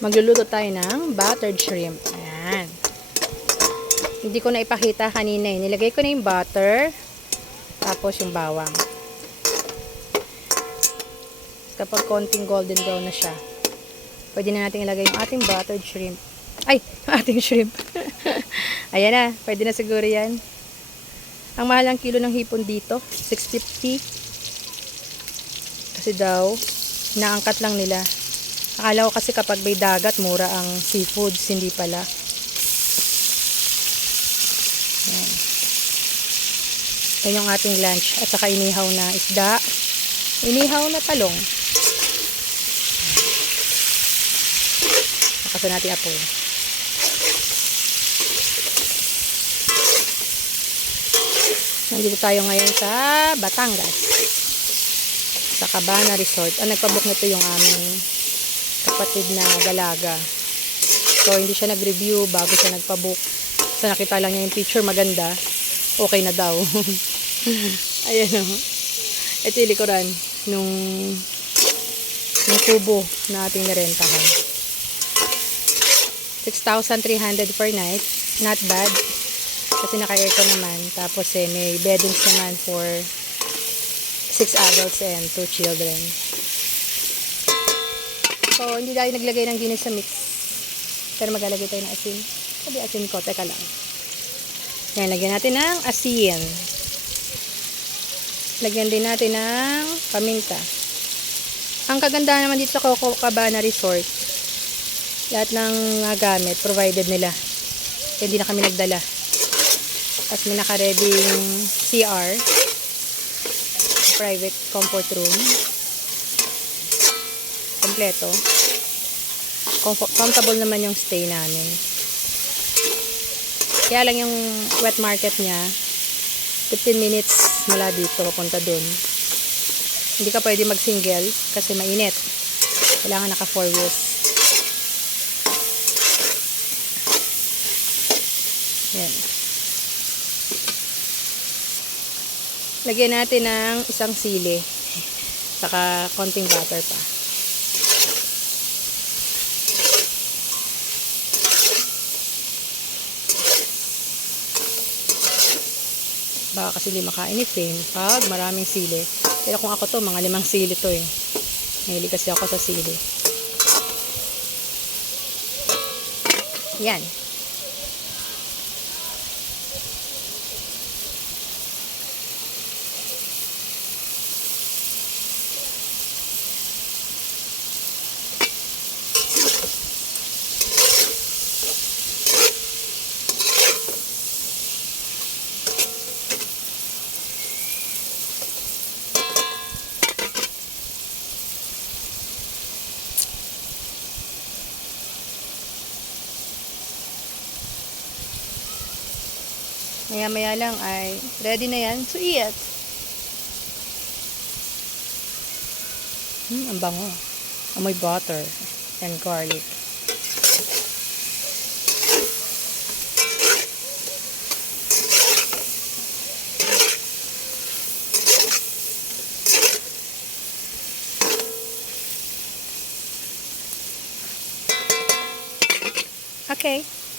Magluluto tayo ng buttered shrimp. Ayan. Hindi ko na ipakita kanina eh. Nilagay ko na yung butter. Tapos yung bawang. Kapag konting golden brown na siya, pwede na natin ilagay yung ating buttered shrimp. Ay, yung ating shrimp. Ayan na, pwede na siguro yan. Ang mahal ang kilo ng hipon dito, 650. Kasi daw, naangkat lang nila. Akala ko kasi kapag may dagat, mura ang seafoods, hindi pala. Ayan. Yan yung ating lunch. At saka inihaw na isda. Inihaw na talong. Nakasan natin apo. Nandito tayo ngayon sa Batangas. Sa Cabana Resort. Ang nagpabook nito yung aming kapatid na dalaga. So, hindi siya nag-review bago siya nagpabook. So, nakita lang niya yung picture maganda. Okay na daw. Ayan o. Ito yung likuran nung nung kubo na ating narentahan. 6,300 per night. Not bad. Kasi naka-aircon naman. Tapos eh, may beddings naman for 6 adults and 2 children. So, hindi tayo naglagay ng ginis sa mix. Pero maglalagay tayo ng asin. Sabi asin ko, teka lang. Yan, lagyan natin ng asin. Lagyan din natin ng paminta. Ang kagandahan naman dito sa Coco Cabana Resort, lahat ng mga gamit, provided nila. Hindi na kami nagdala. Tapos may naka-readying CR, private comfort room, kompleto. Comfort, comfortable naman yung stay namin. Kaya lang yung wet market niya, 15 minutes mula dito, papunta dun. Hindi ka pwede mag-single kasi mainit. Kailangan naka 4 wheels. Yan. Lagyan natin ng isang sili. Saka konting butter pa. Baka kasi hindi makain ni Fame pag maraming sili. Pero kung ako to, mga limang sili to eh. Mahilig kasi ako sa sili. Yan. Maya maya lang ay ready na yan to eat. Hmm, ang bango. Amoy butter and garlic. Okay.